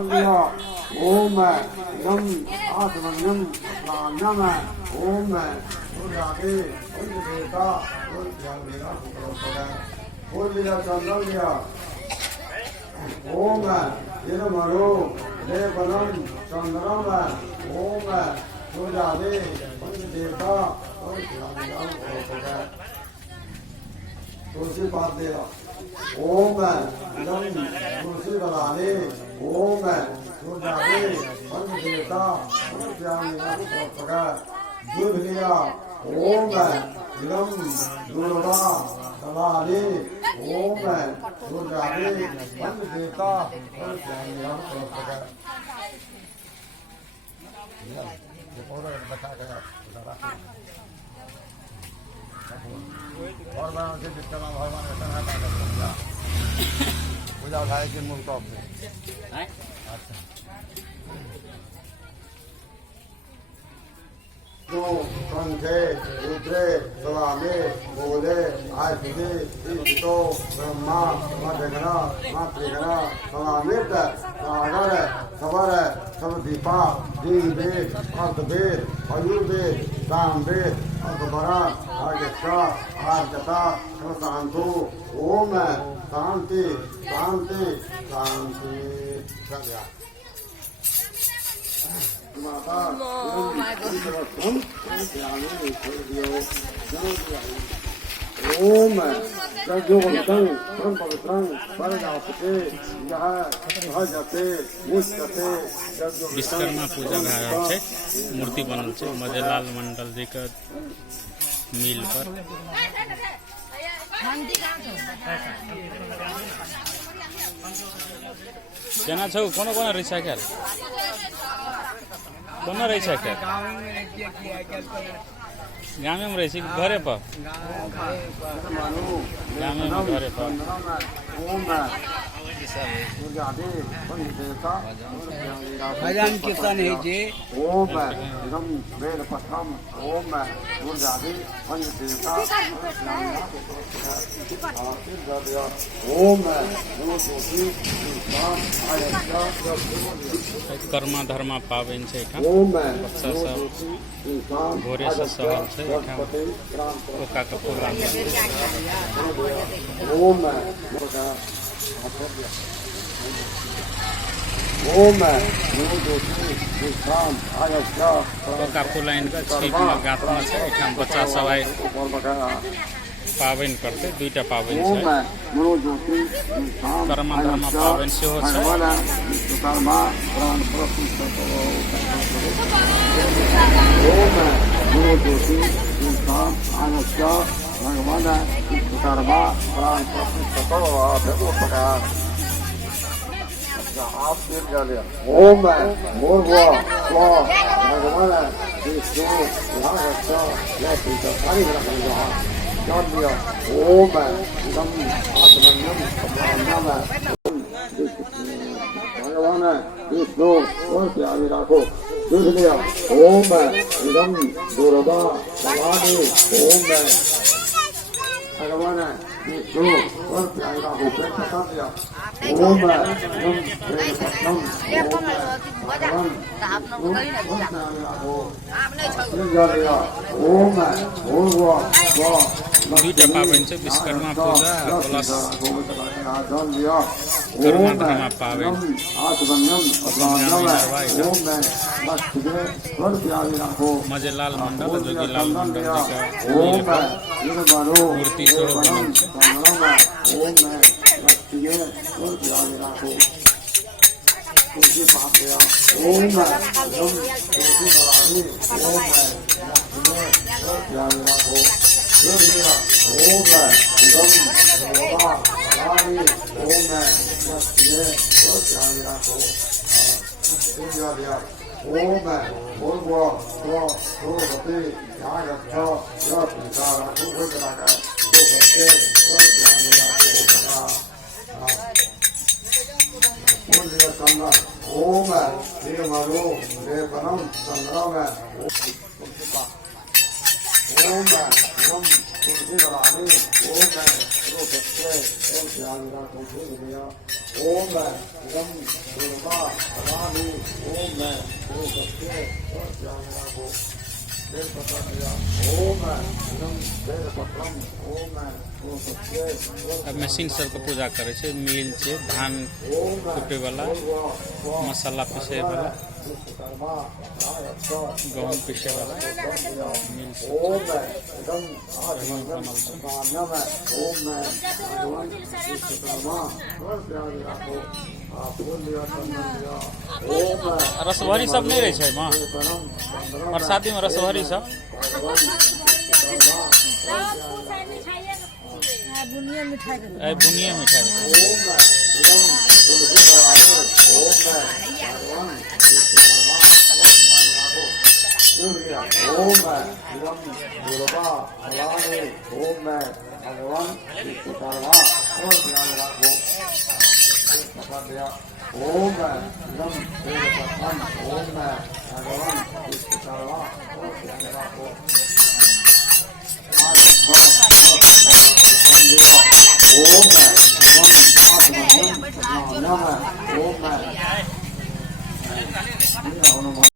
ओम नम आत्मन्यम प्राणम ओम राधे देवता चंद्र ओम मरो देवनम चंद्रम ओम राधे देवता तुलसी पात दे ओम तुलसी बलाने ओम राधे देवता दूध लिया ओम इदम दुर्गा दलाले ओम राधे देवता और से भगवान पूजा उठाए कि मूल टॉप में जो पंखे रुद्रे सलामे बोले आदित्य तो ब्रह्मा मध्यगना मातृगना सलामित सागर सबर सब दीपा दिन वेद अर्थ वेद अयुर्वेद साम वेद अर्धवरा आर्यता आर्यता शांतो ओम शांति शांति शांति माता ओम प्रज्वलतं परमपवित्रं परजापते सहजते मुष्टते विश्वकर्मा पूजा भए रहल छै मूर्ति बनल छै मजेलाल मंडल जी के मिल पर केना छौ कोनो कोनो रिसाइकल कोनो रिसाइकल गामे में रही छी घरे पर गामे में घरे पर भजन कीर्तन है जी ओम इदम वेद पठम ओम दुर्गादि पंचदेवता ओम कर्मा धर्मा पाबनि छै एठाम ओम बच्चा सब भोरे से सहल छै एठाम ओका के प्रोग्राम ओम ओम ओका फुलाइन के छीट में गाँथ में छै एठाम बच्चा सब आइ पाबनि करते दुईटा पाबनि छै कर्मा धर्मा पाबनि सेहो छै भगवान कर्मा प्राण आप ओम भगवान ओम इदम आत्मन्यम भगवान विष्णु और प्यारी राखो दूध लिया ओम इदम दुर्गा भवानी ओम भगवान विष्णु और प्यारी राखो पेट पता दिया ओम दुईटा पाबनि छै विश्वकर्मा पूजा प्लस कर्मा धर्मा पाबनि मजेलाल मंडल जोगीलाल मंडल जी के मूर्ति सेहो बनल छै ओम निर्मलो देवनम चंद्रम ओम नम तुलसी बलाने ओम रोपत्रे ओम श्यामिरा तुलसी ओम नम दुर्गा अब मशीन सबके पूजा करे छै, मिल छै, धान कुटे वाला, मसाला पीसे वाला, गहूम पीसे वाला मिल छै, वही में बनल छै। रसभरी सब नहीं रहे छै माँ, प्रसादी में रसभरी सब बुनिया मिठाई बुनिया मिठाई ओम